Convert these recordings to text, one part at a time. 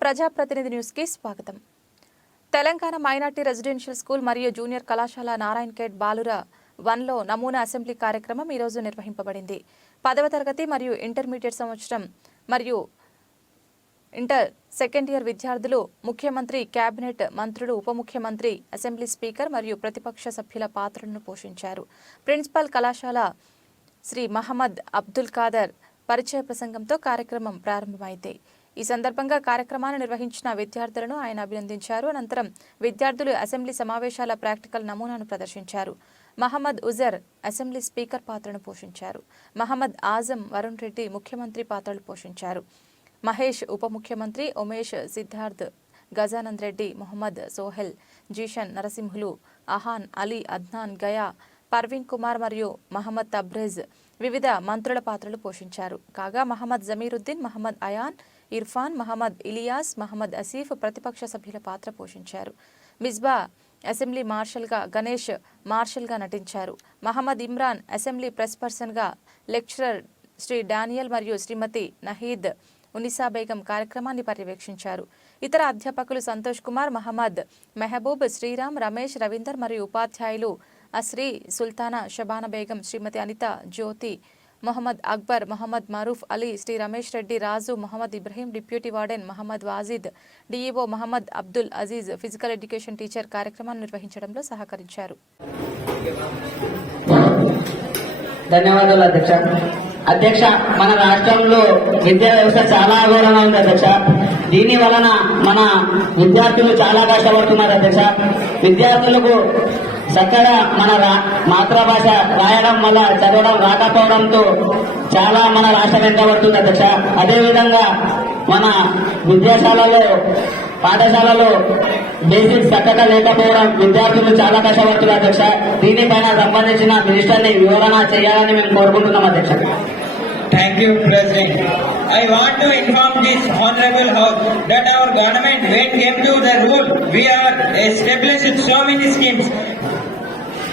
ప్రజాప్రతినిధి న్యూస్ కి స్వాగతం. తెలంగాణ మైనార్టీ రెసిడెన్షియల్ స్కూల్ మరియు జూనియర్ కళాశాల నారాయణఖేడ్ బాలుర 1లో నమూనా అసెంబ్లీ కార్యక్రమం ఈ రోజు నిర్వహింపబడింది. 10వ తరగతి మరియు ఇంటర్మీడియట్ సంవత్సరం మరియు ఇంటర్ సెకండ్ ఇయర్ విద్యార్థులు ముఖ్యమంత్రి, కేబినెట్ మంత్రులు, ఉప ముఖ్యమంత్రి, అసెంబ్లీ స్పీకర్ మరియు ప్రతిపక్ష సభ్యుల పాత్రలను పోషించారు. ప్రిన్సిపల్ కళాశాల శ్రీ మహమ్మద్ అబ్దుల్ ఖాదర్ పరిచయ ప్రసంగంతో కార్యక్రమం ప్రారంభమైంది. ఈ సందర్భంగా కార్యక్రమాన్ని నిర్వహించిన విద్యార్థులను ఆయన అభినందించారు. అనంతరం విద్యార్థులు అసెంబ్లీ సమావేశాల ప్రాక్టికల్ నమూనాను ప్రదర్శించారు. మహమ్మద్ ఉజర్ అసెంబ్లీ స్పీకర్ పాత్రను పోషించారు. మహమ్మద్ ఆజం వరుణ్ రెడ్డి ముఖ్యమంత్రి పాత్రలు పోషించారు. మహేష్ ఉప ముఖ్యమంత్రి, ఉమేష్, సిద్ధార్థ్, గజానంద్ రెడ్డి, మొహమ్మద్ సోహెల్, జీషన్, నరసింహులు, అహాన్, అలీ, అద్నాన్, గయా, పర్వీన్ కుమార్ మరియు మహమ్మద్ తబ్రేజ్ వివిధ మంత్రుల పాత్రలు పోషించారు. కాగా మహమ్మద్ జమీరుద్దీన్, మహమ్మద్ అయాన్, ఇర్ఫాన్, మహమ్మద్ ఇలియాస్, మహమ్మద్ అసీఫ్ ప్రతిపక్ష సభ్యుల పాత్ర పోషించారు. మిస్బా అసెంబ్లీ మార్షల్గా, గణేష్ మార్షల్గా నటించారు. మహమ్మద్ ఇమ్రాన్ అసెంబ్లీ ప్రెస్ పర్సన్గా, లెక్చరర్ శ్రీ డానియల్ మరియు శ్రీమతి నహీద్ ఉనిసా బేగం కార్యక్రమాన్ని పర్యవేక్షించారు. ఇతర అధ్యాపకులు సంతోష్ కుమార్, మహమ్మద్ మెహబూబ్, శ్రీరామ్, రమేష్, రవీందర్ మరియు ఉపాధ్యాయులు Ashri, Sultana, Shabana Begum, Shrimati Anitha, Jyothi, Mohammed Akbar, Mohammed Maroof Ali, Shri Ramesh Reddy, Raju, Mohammed Ibrahim, deputy warden Mohammed Wajid, DEO Mohammed Abdul Aziz, physical education teacher కార్యక్రమాన్ని నిర్వహించడంలో సహకరించారు. ధన్యవాదాలు అధ్యక్ష. అధ్యక్ష, మన రాష్ట్రంలో విద్యా వ్యవస్థ చాలా అఘోరంగా ఉంది అధ్యక్ష. దీని వలన మన విద్యార్థులు చాలా కష్టపడుతున్నారు అధ్యక్ష. విద్యార్థులకు చక్కగా మన మాతృభాష రాయడం వల్ల చదవడం రాకపోవడంతో చాలా మన రాష్ట్రం వెంటబడుతుంది అధ్యక్ష. అదేవిధంగా మన విద్యాశాలలో, పాఠశాలలో బేసిక్స్ చక్కగా లేకపోవడం విద్యార్థులు చాలా కష్టపడుతున్నారు అధ్యక్ష. దీనిపైన సంబంధించిన మినిస్టర్ని వివరణ చేయాలని మేము కోరుకుంటున్నాం అధ్యక్ష. Thank you, President. I want to inform this honorable house that our government, when came to the rule, we are established so many schemes.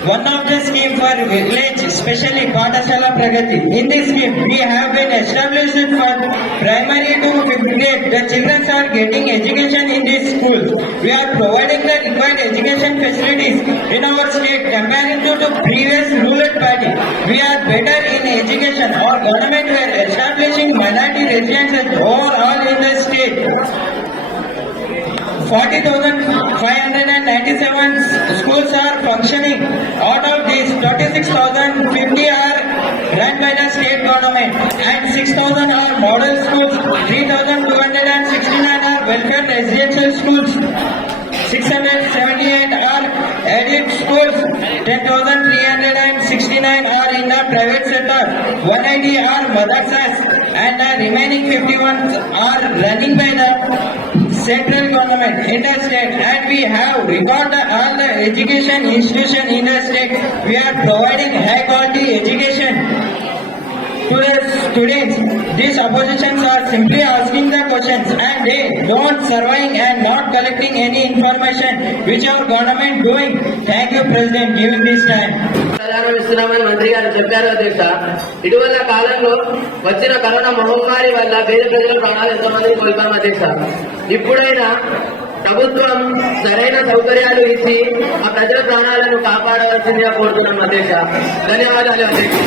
One of the scheme for village, especially Pathashala Pragati. In this scheme, we have been established for primary to 5th grade. The children are getting education in these schools. We are providing the required education facilities in our state comparing to the previous ruling party. We are better in education. Our government were establishing minority residences overall in the state. 40,597 schools are functioning. Out of these, 36,050 are run by the state government and 6,000 are model schools. 3,269 are welfare residential schools. 678 are aided schools. 10,369 are in the private sector. 180 are madrasas and the remaining 51 are running by the central government in the state, and we have recorded all the education institution in the state. We are providing high quality education to the students. These oppositions are simply asking the questions and they don't surveying and not collecting any information which our government doing. Thank you, President, giving this time. ఇస్తున్నామని మంత్రి గారు చెప్పారు అధ్యక్ష. ఇటీవల కాలంలో వచ్చిన corona మహమ్మారి వల్ల పేద ప్రజల ప్రాణాలు ఎంతమంది కోల్పోయాం అధ్యక్ష. ఇప్పుడైనా ప్రభుత్వం సరైన సౌకర్యాలు ఇచ్చి ఆ ప్రజల ప్రాణాలను కాపాడవలసిందిగా కోరుతున్నాం అధ్యక్ష. ధన్యవాదాలు అధ్యక్ష.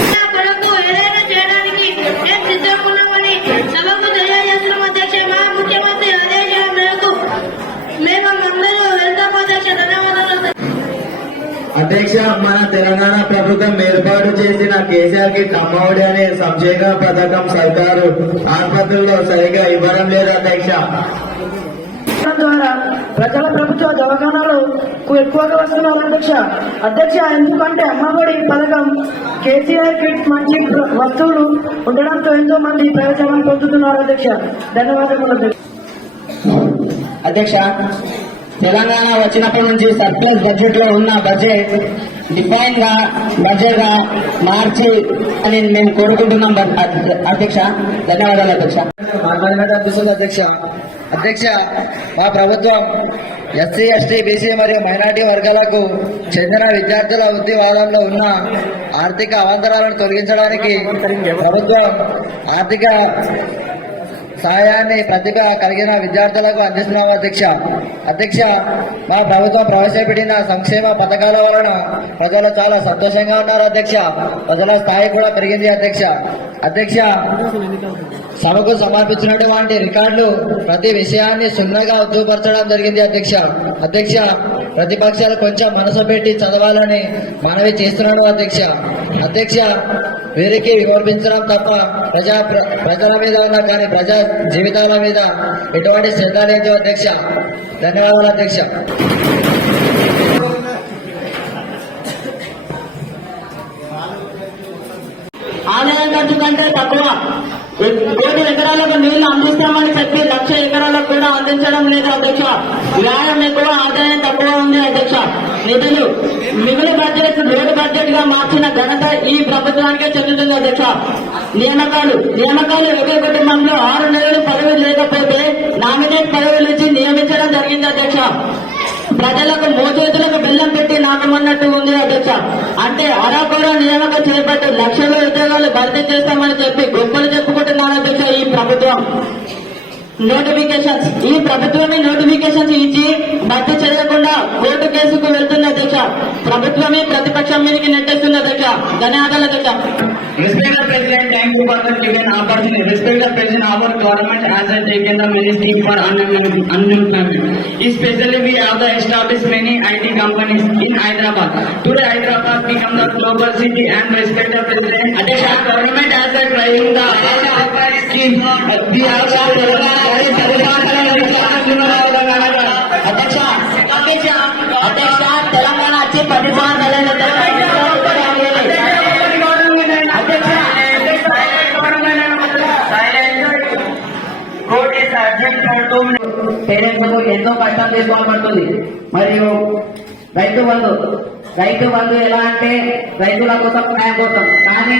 అధ్యక్ష, మన తెలంగాణ ప్రభుత్వం ఏర్పాటు చేసిన కేసీఆర్ కి కమ్మఒడి అనే సంక్షేమ పథకం సర్కారు ఆసుపత్రుల్లో సరిగా ఇవ్వడం లేదు అధ్యక్ష. ద్వారా ప్రజల ప్రభుత్వ దవాఖానాలకు ఎక్కువగా వస్తున్నారు అధ్యక్ష. ఎందుకంటే అమ్మఒడి పథకం కేసీఆర్ కిట్ మంచి వస్తువులు ఉండడంతో ఎంతో మంది ప్రయోజనం పొందుతున్నారు అధ్యక్ష. ధన్యవాదాలు అధ్యక్ష. తెలంగాణ వచ్చినప్పటి నుంచి సర్ప్లస్ బడ్జెట్ లో ఉన్న బడ్జెట్ డిఫైన్ గా బడ్జెట్ గా మార్చి అని మేము కోరుకుంటున్నాం అధ్యక్ష. ధన్యవాదాలు అధ్యక్ష. అధ్యక్ష అధ్యక్ష మా ప్రభుత్వం ఎస్సీ, ఎస్టీ, బీసీ మరియు మైనార్టీ వర్గాలకు చెందిన విద్యార్థుల ఉద్యోగాలలో ఉన్న ఆర్థిక అవాంతరాలను తొలగించడానికి ప్రభుత్వం ఆర్థిక సహాయాన్ని ప్రతిభ కలిగిన విద్యార్థులకు అందిస్తున్నాము అధ్యక్ష. అధ్యక్ష, మా ప్రభుత్వం ప్రవేశపెట్టిన సంక్షేమ పథకాల వలన ప్రజలు చాలా సంతోషంగా ఉన్నారు అధ్యక్ష. ప్రజల స్థాయి కూడా పెరిగింది అధ్యక్ష. అధ్యక్ష, సభకు సమర్పించినటువంటి రికార్డులు ప్రతి విషయాన్ని సున్నగా ఉద్యోగపరచడం జరిగింది అధ్యక్ష. అధ్యక్ష, ప్రతిపక్షాలు కొంచెం మనసు పెట్టి చదవాలని మనవి చేస్తున్నాను అధ్యక్ష. అధ్యక్ష, వీరికి విమర్శించడం తప్ప ప్రజల మీద ఉన్న కానీ ప్రజా జీవితాల మీద ఎటువంటి శ్రద్ధ లేదు అధ్యక్ష. ధన్యవాదాలు అధ్యక్ష. ఆదాయం ఖర్చు కంటే తక్కువ 1,000 ఎకరాలకు నీళ్లు అందిస్తామని చెప్పి 1,00,000 ఎకరాలకు కూడా అందించడం లేదు అధ్యక్ష. వ్యయం ఎక్కువ, ఆదాయం తక్కువ ఉంది అధ్యక్ష. నిధులు మిగులు బడ్జెట్ రోడ్డు బడ్జెట్ గా మార్చిన ఘనత ఈ ప్రభుత్వానికే చెందుతుంది అధ్యక్ష. నియామకాలు ఒకే కుటుంబంలో 6 నెలలు పదవి లేకపోతే నామినేట్ పదవులు ఇచ్చి నియమించడం జరిగింది అధ్యక్ష. ప్రజలకు మోచేతులకు బెల్లం పెట్టి నాటమన్నట్టు ఉంది అధ్యక్ష. అంటే అరాకొర నియామకం చేపట్టి లక్షల ఉద్యోగాలు భర్తీ చేస్తామని చెప్పి గొప్పలు చెప్పుకుంటున్నారు అధ్యక్ష ఈ ప్రభుత్వం. నోటిఫికేషన్స్ ఈ ప్రభుత్వమే నోటిఫికేషన్స్ ఇచ్చి భర్తీ చేయకుండా కోర్టు కేసుకు వెళ్తుంది అధ్యక్ష. ప్రభుత్వమే ప్రతిపక్షం మీదకి నెట్టేస్తుంది అధ్యక్ష. ధన్యవాదాలు అధ్యక్ష. Respected President, thank you for the given opportunity. Respected President, our government has taken the many things for unemployment. Especially we have the established many IT companies in Hyderabad. Today Hyderabad become the global city and respected President, our government has trying the scheme. We have అధ్యక్ష, తెలంగాణ వచ్చి 10 సంవత్సరాలు parents ఎంతో కష్టం తీసుకోబడుతుంది. మరియు రైతు బంధు ఎలా అంటే రైతుల కోసం న్యాయం కోసం, కానీ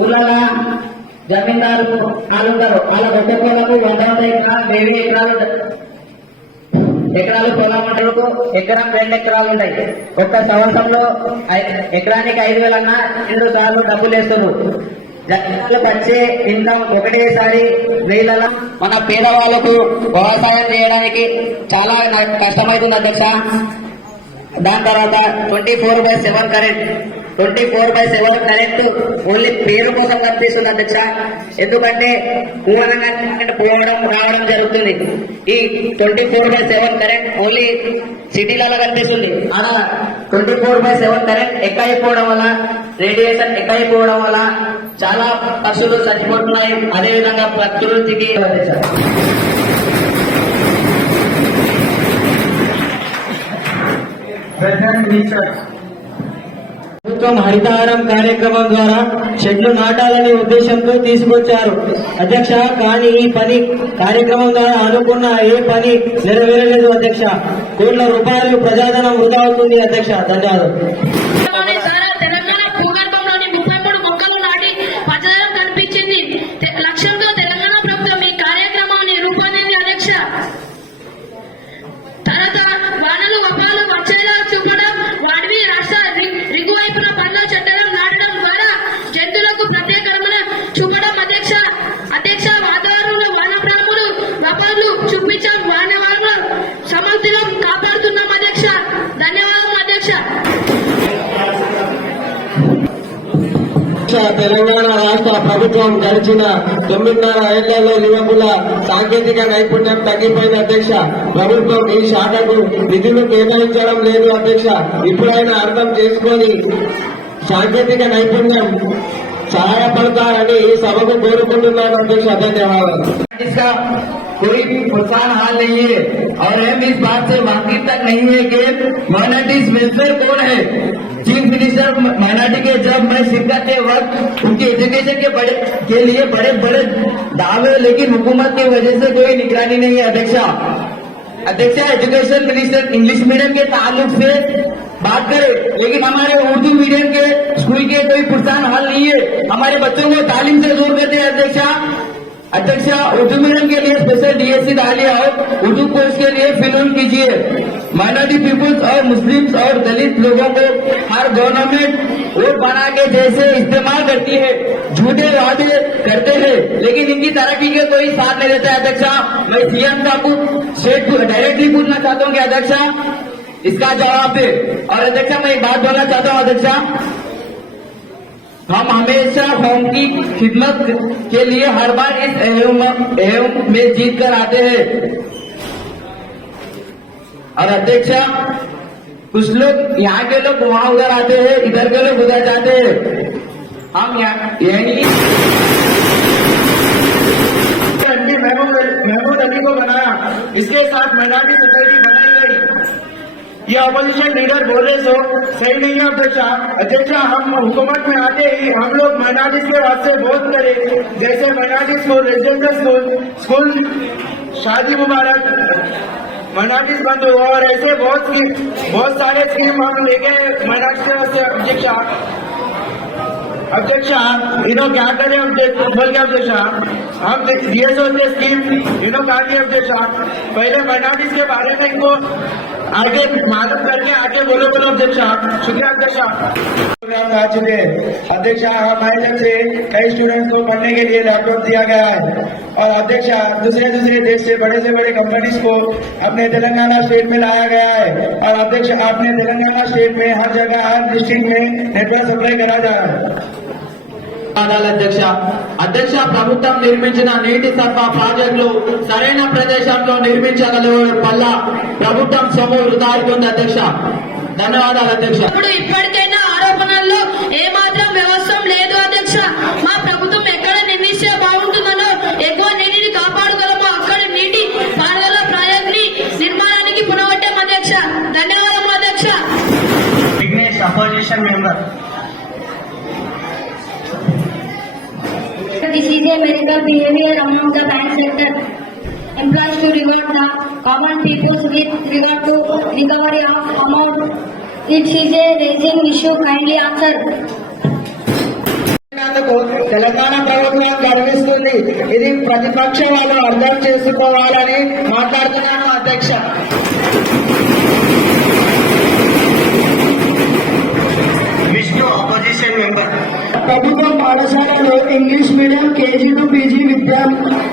ఊళ్ళలో జమీందారు వాళ్ళు ఉంటారు. వాళ్ళ ఒక్కొక్కలకు 100 ఎకరాలు పొలం మంటలకు ఎకరం 2 ఎకరాలు ఉన్నాయి. ఒక్క సంవత్సరంలో ఎకరానికి 5,000 అన్నా 2 సార్లు డబ్బులు వేస్తారు. జనాలకు వచ్చే ఇన్కమ్ ఒకటేసారి 1,000. మన పేదవాళ్లకు వ్యవసాయం చేయడానికి చాలా కష్టమవుతుంది అధ్యక్ష. దాని తర్వాత 24/7 కరెంట్ 24/7 కరెంట్ ఓన్లీ పేరు కోసం కనిపిస్తుంది అధ్యక్ష. ఎందుకంటే పూర్ణంగా పోవడం రావడం జరుగుతుంది. ఈ 24/7 కరెంట్ ఓన్లీ సిటీలలో కనిపిస్తుంది. అలా 24/7 కరెంట్ ఎక్కువైపోవడం వల్ల, రేడియేషన్ ఎక్కువైపోవడం వల్ల చాలా పశువులు చచ్చిపోతున్నాయి. అదేవిధంగా ప్రకృతికి ప్రభుత్వం హరితహారం కార్యక్రమం ద్వారా చెట్లు నాటాలనే ఉద్దేశంతో తీసుకొచ్చారు అధ్యక్ష. కానీ ఈ కార్యక్రమం ద్వారా అనుకున్న ఏ పని నెరవేరలేదు అధ్యక్ష. కోట్ల రూపాయలు ప్రజాధనం వృధా అవుతుంది అధ్యక్ష. ధన్యవాదాలు. తెలంగాణ భూగర్భంలోని 33 మొక్కలు నాటి పచ్చదనం కనిపించింది. లక్ష్యంతో తెలంగాణ ప్రభుత్వం ఈ కార్యక్రమాన్ని రూపొందింది అధ్యక్ష. తర్వాత వానలు వపాలు వచ్చేలా చూపడం, వాడివి రాష్ట్ర రిగు వైపున పండ్ల చెట్టడం నాటడం ద్వారా జంతువులకు ప్రత్యేకమైన చూపడం అధ్యక్ష. వాతావరణంలో వనప్రాములు వపాలు చూపించాం. వానవాళ్ళ సమర్థనం కాపాడుతున్నాం అధ్యక్ష. ధన్యవాదాలు అధ్యక్ష. తెలంగాణ రాష్ట్ర ప్రభుత్వం గడిచిన 9.5 ఏళ్లలో యువకుల సాంకేతిక నైపుణ్యం తగ్గిపోయింది అధ్యక్ష. ప్రభుత్వం ఈ శాఖకు నిధులు కేటాయించడం లేదు అధ్యక్ష. ఇప్పుడైనా అర్థం చేసుకొని సాంకేతిక నైపుణ్యం సహాయపడతారని ఈ సభకు కోరుకుంటున్నాను అధ్యక్ష. ధన్యవాదాలు. कोई भी प्रोत्साहन हाल नहीं है और हम इस बात से वाकिफ तक नहीं है कि माइनॉरिटीज वेलफेयर कौन है. चीफ मिनिस्टर माइनॉरिटी के जब मैं शिरकत के वक्त उनके एजुकेशन के लिए बड़े बड़े दावे, लेकिन हुकूमत की वजह से कोई निगरानी नहीं है अध्यक्षा. एजुकेशन मिनिस्टर इंग्लिश मीडियम के ताल्लुक से बात करे, लेकिन हमारे उर्दू मीडियम के स्कूल के कोई प्रोत्साहन हल नहीं है. हमारे बच्चों को तालीम से दूर करते हैं अध्यक्षा. अध्यक्ष उर्दू मीडियम के लिए स्पेशल डीएससी डालिए और उर्दू कोर्स के लिए फिल कीजिए। माइनॉरिटी पीपुल्स और मुस्लिम्स और दलित लोगों को हर गवर्नमेंट वोट बना के जैसे इस्तेमाल करती है, झूठे वादे करते हैं, लेकिन इनकी तरक्की के कोई साथ नहीं देता है। अध्यक्ष मैं सीएम साहब को डायरेक्टली पूछना चाहता हूँ कि अध्यक्ष इसका जवाब दे। और अध्यक्ष मैं एक बात बोलना चाहता हूँ अध्यक्ष, हम हमेशा कौम की खिदमत के लिए हर बार इस एवं में जीत कर आते हैं। और अध्यक्ष कुछ लोग यहाँ के लोग वहाँ उधर आते हैं, इधर के लोग उधर जाते हैं। हम यही महमूद अली को बनाया, इसके साथ माइनॉरिटी सोसाइटी बनाई गई। ये अपोजिशन लीडर बोल रहे सो सही नहीं है अध्यक्ष। हम हुकूमत में आते ही हम लोग माइनॉरिटीज के वास्ते बहुत करें, जैसे माइनॉरिटी स्कूल, रेजिडेंशियल स्कूल, शादी मुबारक, माइनॉरिटीज बंधु और ऐसे बहुत सारे स्कीम हम लेके माइनॉरिटी के वास्ते। अध्यक्ष इन्हों क्या करें बोल के अध्यक्ष हम डीएसओ के स्कीम इन्हों क्या किए अध्यक्ष, पहले माइनॉरिटीज के बारे में इनको आगे मालूम करके आगे बोलो अध्यक्ष। शुक्रिया अध्यक्ष। आ चुके अध्यक्ष, हमारे तरफ से कई स्टूडेंट्स को पढ़ने के लिए लैपटॉप दिया गया है और अध्यक्ष दूसरे देश से बड़े कंपनीज को अपने तेलंगाना स्टेट में लाया गया है। और अध्यक्ष अपने तेलंगाना स्टेट में हर जगह हर डिस्ट्रिक्ट में नेटवर्क सप्लाई करा जा रहा है। అధ్యక్ష ప్రభుత్వం నిర్మించిన నీటి సరఫరా ప్రాజెక్టులు సరైన ప్రదేశంలో నిర్మించగలిగే వల్ల ప్రభుత్వం సొమ్ము వృధా అవుతుంది అధ్యక్ష। ధన్యవాదాలు అధ్యక్ష। ఇప్పుడు ఇప్పటికైనా ఆరోపణల్లో ఏమాత్రం వ్యవస్థ లేదు అధ్యక్ష। మా ప్రభుత్వం ఎక్కడ నిర్మిస్తే బాగుంటుందో, ఎక్కువ నీటిని కాపాడగలమో అక్కడ నీటి పారుదల ప్రాజెక్ట్ నిర్మాణానికి పునవట్టం అధ్యక్ష। ధన్యవాదాలు అధ్యక్ష। Vignesh opposition member. This is a medical behavior among the bank sector employees to reward the common people with regard to recovery of amount. It is a raising issue. Kindly answer. Telangana ప్రభుత్వం గర్విస్తుంది, ఇది ప్రతిపక్ష వాళ్ళు అర్థం చేసుకోవాలని మాట్లాడుతున్నాను అధ్యక్ష। Vishnu opposition member. ప్రభుత్వ పాఠశాలలో English medium KG to PG విద్య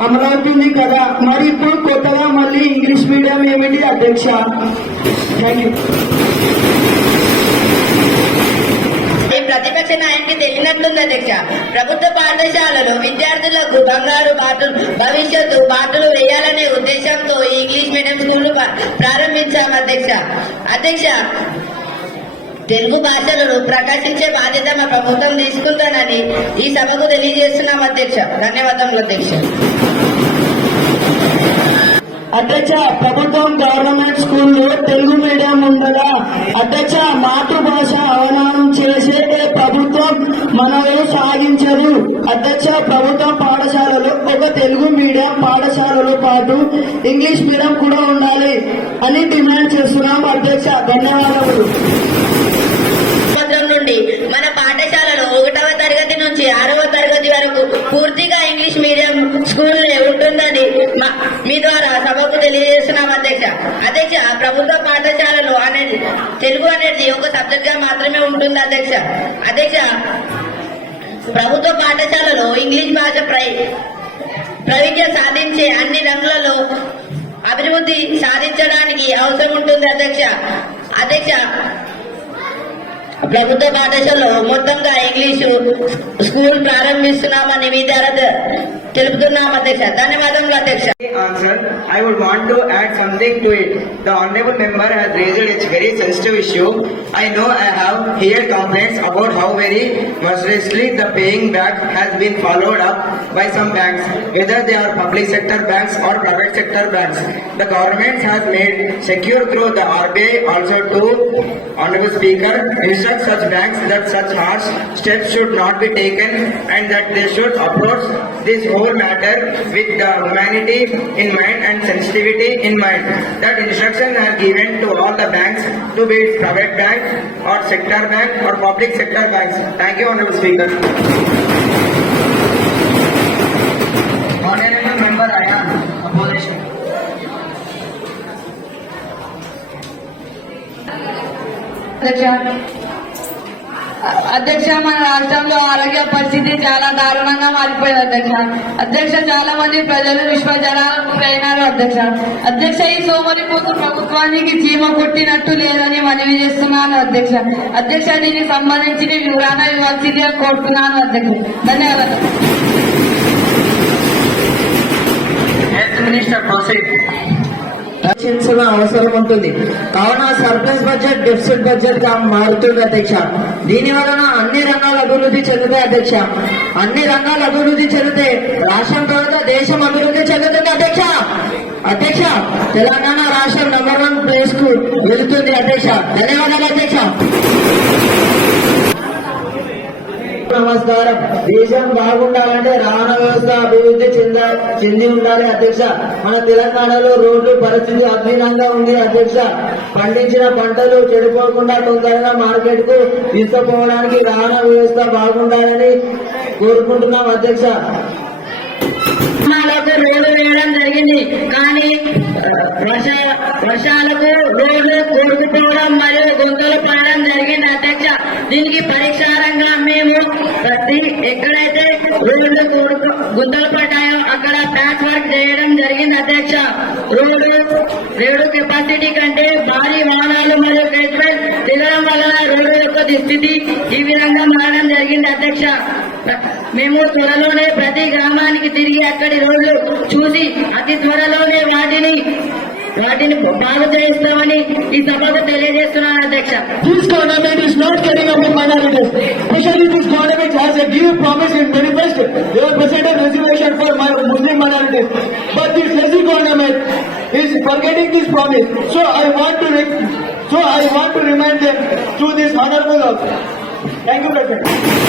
అమలవుతుంది కదా, మరి ఇప్పుడు కొత్తగా మళ్ళీ ఇంగ్లీష్ మీడియం ఏమిటి అధ్యక్ష? Thank you. ప్రతిపక్ష నాయకుడికి తెలియనట్లుంది అధ్యక్ష। ప్రభుత్వ పాఠశాలలో విద్యార్థులకు బంగారు భవిష్యత్తు బాటలు వేయాలనే ఉద్దేశంతో ఈ ఇంగ్లీష్ మీడియం స్కూల్ ప్రారంభించాం అధ్యక్ష। తెలుగు భాషలను ప్రకాశించే బాధ్యత మా ప్రభుత్వం తీసుకుంటానని ఈ సభకు తెలియజేస్తున్నాం అధ్యక్ష। ధన్యవాదములు అధ్యక్ష। అధ్యక్ష ప్రభుత్వం గవర్నమెంట్ స్కూల్లో తెలుగు మీడియం ఉండగా అధ్యక్ష మాతృభాష అవమానం చేసే ప్రభుత్వం మనలో సాగించదు అధ్యక్ష। ప్రభుత్వ పాఠశాలలో ఒక తెలుగు మీడియం పాఠశాలలో పాటు ఇంగ్లీష్ మీడియం కూడా ఉండాలి అని డిమాండ్ చేస్తున్నాం అధ్యక్ష। ధన్యవాదాలు। నుండి మన పాఠశాలలో 1వ తరగతి నుంచి 6వ తరగతి వరకు పూర్తిగా ఇంగ్లీష్ మీడియం స్కూల్ ఉంటుందని మీ ద్వారా సభకు తెలియజేస్తున్నాం అధ్యక్ష। ప్రభుత్వ పాఠశాలలో తెలుగు అనేది ఒక సబ్జెక్ట్ గా మాత్రమే ఉంటుంది అధ్యక్ష। ప్రభుత్వ పాఠశాలలో ఇంగ్లీష్ భాష ప్రావీణ్యం సాధించే అన్ని రంగాలలో అభివృద్ధి సాధించడానికి అవసరం ఉంటుంది అధ్యక్ష। ప్రభుత్వ పాఠశాలలో మొత్తంగా ఇంగ్లీషు స్కూల్ ప్రారంభిస్తున్నామని మీ ద్వారా తెలుపుతున్నాం అధ్యక్ష। ధన్యవాదములు అధ్యక్ష। Answer, I would want to add something to it. The honorable member has raised a very sensitive issue. I know I have heard complaints about how very mercilessly the paying back has been followed up by some banks, whether they are public sector banks or private sector banks. The government has made secure through the RBI also to honorable speaker instruct such banks that such harsh steps should not be taken and that they should approach this whole matter with the humanity in mind and sensitivity in mind. That instructions are given to all the banks, to be it private bank or sector bank or public sector banks. Thank you, honorable speaker. Honorable Member Ayan, opposition. అధ్యక్ష మన రాష్ట్రంలో ఆరోగ్య పరిస్థితి చాలా దారుణంగా మారిపోయింది అధ్యక్ష చాలా మంది ప్రజలు విశ్వజనాలకు గురైనారు అధ్యక్ష ఈ సోమరిపోతు ప్రభుత్వానికి చీమ కొట్టినట్టు లేదని మనవి చేస్తున్నాను అధ్యక్ష దీనికి సంబంధించిన వివరణ ఇవ్వాల్సిందిగా కోరుతున్నాను ధన్యవాదాలు. Health Minister proceed. రక్షించిన అవసరం ఉంటుంది కావున సర్ప్లస్ బడ్జెట్ డెఫిసిట్ బడ్జెట్ గా మారుతుంది అధ్యక్ష. దీని వలన అన్ని రంగాలు అభివృద్ధి చెందుతాయి అధ్యక్ష. అన్ని రంగాలు అభివృద్ధి చెందితే రాష్ట్రం తర్వాత దేశం అభివృద్ధి చెందుతుంది అధ్యక్ష. తెలంగాణ రాష్ట్రం నంబర్ 1 ప్లేస్ కు వెళుతుంది అధ్యక్ష. ధన్యవాదాలు అధ్యక్ష. నమస్కారం. దేశం బాగుండాలంటే రవాణా వ్యవస్థ అభివృద్ధి చెంది ఉండాలి అధ్యక్ష. మన తెలంగాణలో రోడ్లు పరిస్థితి అధ్వానంగా ఉంది అధ్యక్ష. పండించిన పంటలు చెడిపోకుండా తొందరగా మార్కెట్ కు తీసుకుపోవడానికి రవాణా వ్యవస్థ బాగుండాలని కోరుకుంటున్నాం అధ్యక్ష. రోడ్డు వేయడం జరిగింది కానీ వర్షాలకు రోడ్లు కూరుకుపోవడం మరియు గుంతలు పడడం జరిగింది అధ్యక్ష. దీనికి పరిష్కారంగా మేము ఎక్కడైతే రోడ్లు గుంతలు పడ్డాయో అక్కడ ప్యాచ్ వర్క్ చేయడం జరిగింది అధ్యక్ష. రోడ్డు కెపాసిటీ కంటే భారీ వాహనాలు మరియు క్రెడిట్ తిరగడం వలన రోడ్డు యొక్క స్థితి ఈ విధంగా మారడం జరిగింది అధ్యక్ష. మేము త్వరలోనే ప్రతి గ్రామానికి తిరిగి అక్కడి రోడ్లు చూసి అతి త్వరలోనే వాటిని బాగు చేయిస్తామని ఈ సభకు తెలియజేస్తున్నాను అధ్యక్ష. This government is not caring about minorities. Especially this government has a give promise in manifesto. They have presented reservation for Muslim minorities. But this lazy government is forgetting this promise. So I want to remind them to this honorable. Thank you, President.